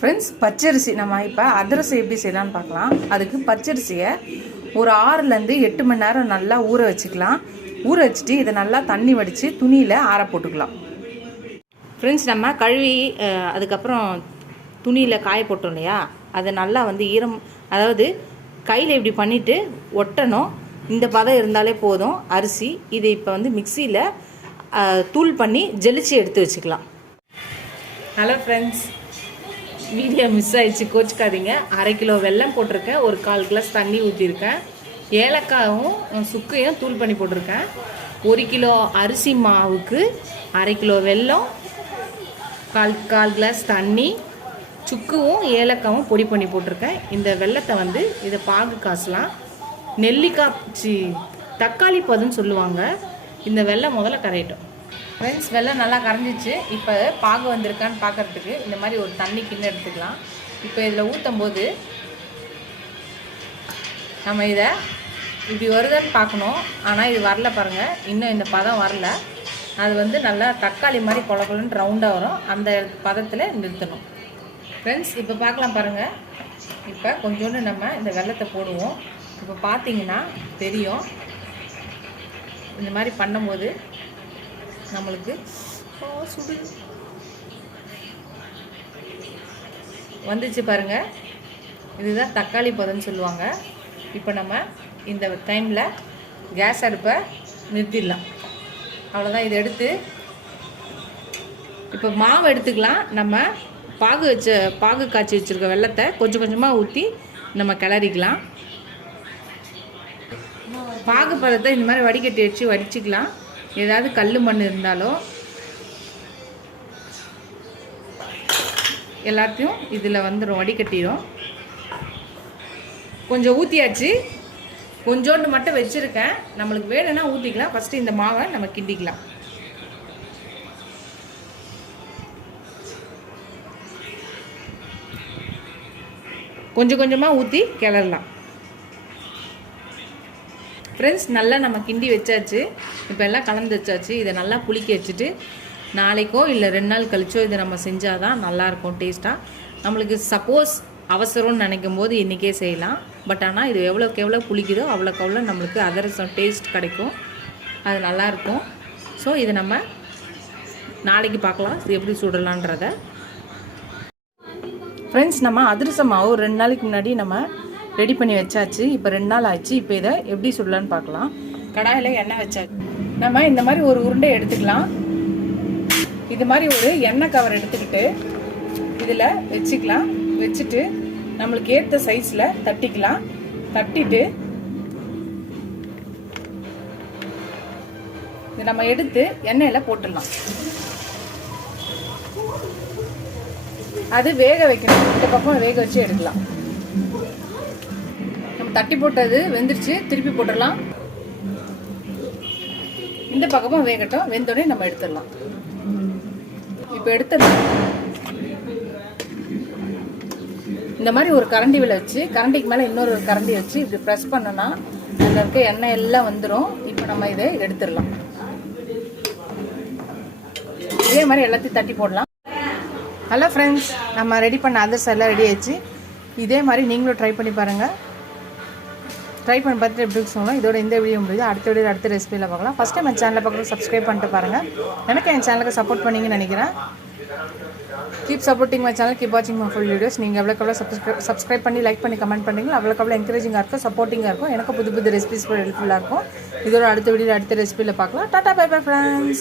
Friends, பச்சரிசி நம்ம இப்போ அதிரசம் எப்படி செய்யலான்னு பார்க்கலாம். அதுக்கு பச்சரிசியை ஒரு 6லேருந்து 8 மணி நேரம் நல்லா ஊற வச்சுக்கலாம். ஊற வச்சுட்டு இதை நல்லா தண்ணி வடித்து துணியில் ஆற போட்டுக்கலாம். ஃப்ரெண்ட்ஸ், நம்ம கழுவி அதுக்கப்புறம் துணியில் காய போட்டோம் இல்லையா, அதை நல்லா ஈரம், அதாவது கையில் இப்படி பண்ணிவிட்டு ஒட்டணும். இந்த பதம் இருந்தாலே போதும் அரிசி. இதை இப்போ மிக்சியில் தூள் பண்ணி ஜெலிச்சு எடுத்து வச்சுக்கலாம். ஹலோ ஃப்ரெண்ட்ஸ், வீடியோ மிஸ் ஆயிடுச்சு, கோச்சிக்காதீங்க. 1/2 கிலோ வெல்லம் போட்டிருக்கேன், ஒரு 1/4 கிளாஸ் தண்ணி ஊற்றிருக்கேன், ஏலக்காயும் சுக்கையும் தூள் பண்ணி போட்டிருக்கேன். 1 கிலோ அரிசி மாவுக்கு 1/2 கிலோ வெல்லம், 1/4 கிளாஸ் தண்ணி, சுக்குவும் ஏலக்காவும் பொடி பண்ணி போட்டிருக்கேன். இந்த வெல்லத்தை இதை பாகு காசலாம். நெல்லிக்காய் தக்காளி பதம்னு சொல்லுவாங்க. இந்த வெல்லம் முதல்ல கரையட்டும். ஃப்ரெண்ட்ஸ், வெல்லம் நல்லா கரைஞ்சிச்சு. இப்போ பாகு வந்திருக்கான்னு பார்க்குறதுக்கு இந்த மாதிரி ஒரு தண்ணி கிண்ணம் எடுத்துக்கலாம். இப்போ இதில் ஊற்றும் போது நம்ம இதை இப்படி வருதுன்னு பார்க்கணும். ஆனால் இது வரல பாருங்கள், இன்னும் இந்த பதம் வரல. அது நல்லா தக்காளி மாதிரி குழக்குலன்னு ரவுண்டாக வரும். அந்த பதத்தில் நிறுத்தணும். ஃப்ரெண்ட்ஸ், இப்போ பார்க்கலாம் பாருங்கள். இப்போ கொஞ்சோண்டு நம்ம இந்த வெல்லத்தை போடுவோம். இப்போ பார்த்தீங்கன்னா தெரியும், இந்த மாதிரி பண்ணும்போது நம்மளுக்கு சுடு வந்துச்சு பாருங்கள். இதுதான் தக்காளி பதம்னு சொல்லுவாங்க. இப்போ நம்ம இந்த டைமில் கேஸ் அடுப்பை நிறுத்திடலாம். அவ்வளோதான். இதை எடுத்து இப்போ மாவு எடுத்துக்கலாம். நம்ம பாகு காய்ச்சி வச்சுருக்க வெல்லத்தை கொஞ்சம் கொஞ்சமாக ஊற்றி நம்ம கிளறிக்கலாம். பாகு பதத்தை இந்த மாதிரி வடிகட்டி வச்சு வடிச்சிக்கலாம். ஏதாவது கல் மண் இருந்தாலும் எல்லாத்தையும் இதில் வடிகட்டிடும். கொஞ்சம் ஊற்றியாச்சு, கொஞ்சோண்டு மட்டும் வச்சுருக்கேன். நம்மளுக்கு வேணும்னா ஊற்றிக்கலாம். ஃபஸ்ட்டு இந்த மாவை நம்ம கிண்டிக்கலாம். கொஞ்சம் கொஞ்சமாக ஊற்றி கிளறலாம். ஃப்ரெண்ட்ஸ், நல்லா நம்ம கிண்டி வச்சாச்சு. இப்போ எல்லாம் கலந்து வச்சாச்சு. இதை நல்லா புளிக்க வச்சுட்டு நாளைக்கோ இல்லை 2 நாள் கழிச்சோ இதை நம்ம செஞ்சால் தான் நல்லாயிருக்கும் டேஸ்ட்டாக. நம்மளுக்கு சப்போஸ் அவசரம்னு நினைக்கும் போது இன்றைக்கே செய்யலாம். பட் ஆனால் இது எவ்வளோக்கு எவ்வளோ புளிக்குதோ அவ்வளோக்கு அவ்வளோ நம்மளுக்கு அதிரசம் டேஸ்ட் கிடைக்கும். அது நல்லாயிருக்கும். ஸோ இதை நம்ம நாளைக்கு பார்க்கலாம் இது எப்படி சுடலான்றத. ஃப்ரெண்ட்ஸ், நம்ம அதிரசம் மாவு 2 நாளைக்கு முன்னாடி நம்ம ரெடி பண்ணி வச்சாச்சு. இப்போ 2 நாள் ஆச்சு. இப்போ இதை எப்படி சுடலான்னு பார்க்கலாம். கடாயில் எண்ணெய் வச்சாச்சு. நம்ம இந்த மாதிரி ஒரு உருண்டை எடுத்துக்கலாம். இது மாதிரி ஒரு எண்ணெய் கவர் எடுத்துக்கிட்டு இதில் வச்சுக்கலாம். வச்சுட்டு நம்மளுக்கு ஏற்ற சைஸில் தட்டிக்கலாம். தட்டிட்டு இது நம்ம எடுத்து எண்ணெயில் போட்டுடலாம். அது வேக வைக்கணும். இந்த பக்கம் வேக வச்சு எடுக்கலாம். நம்ம தட்டி போட்டது வெந்துருச்சு, திருப்பி போட்டுடலாம். இந்த பக்கமும் வேகட்டும். வெந்தோடனே நம்ம எடுத்துடலாம். இப்போ எடுத்துடலாம். இந்த மாதிரி ஒரு கரண்டி வச்சு, கரண்டிக்கு மேலே இன்னொரு கரண்டி வச்சு இப்படி ப்ரெஸ் பண்ணோன்னா அதில் இருக்க எண்ணெய் எல்லாம் வந்துடும். இப்போ நம்ம இதை எடுத்துடலாம். இதே மாதிரி எல்லாத்தையும் தட்டி போடலாம். ஹலோ ஃப்ரெண்ட்ஸ், நம்ம ரெடி பண்ண அதிரசம் எல்லாம் ரெடி ஆயிடுச்சு. இதே மாதிரி நீங்களும் ட்ரை பண்ணி பாருங்கள். ட்ரை பண்ணி பார்த்துட்டு எப்படி சொல்லணும். இதோட இந்த வீடியோ முடியுது. அடுத்த வீடியோ அடுத்த ரெசிபியில் பார்க்கலாம். ஃபஸ்ட் டைம் என் சேனலை பார்க்குறது சப்ஸ்கிரைப் பண்ணிட்டு பாருங்கள். எனக்கு என் சேனலுக்கு சப்போர்ட் பண்ணிங்கன்னு நினைக்கிறேன். Keep supporting my channel, keep வாட்சிங் மை ஃபுல் வீடியோஸ். நீங்கள் எவ்வளோக்கு எவ்வளோ சப்ஸ்கிரைப் பண்ணி லைக் பண்ணி கமெண்ட் பண்ணிங்களோ அவ்வளோக்கு எவ்வளோ என்கரேஜிங்காக இருக்கும், சப்போர்ட்டிங்காக இருக்கும். எனக்கு புது புது ரெசிபிஸ் ஹெல்ப்ஃபுல்லாக இருக்கும். இதோட அடுத்த வீடியோ அடுத்த ரெசிபியில் பார்க்கலாம். Tata, bye bye friends.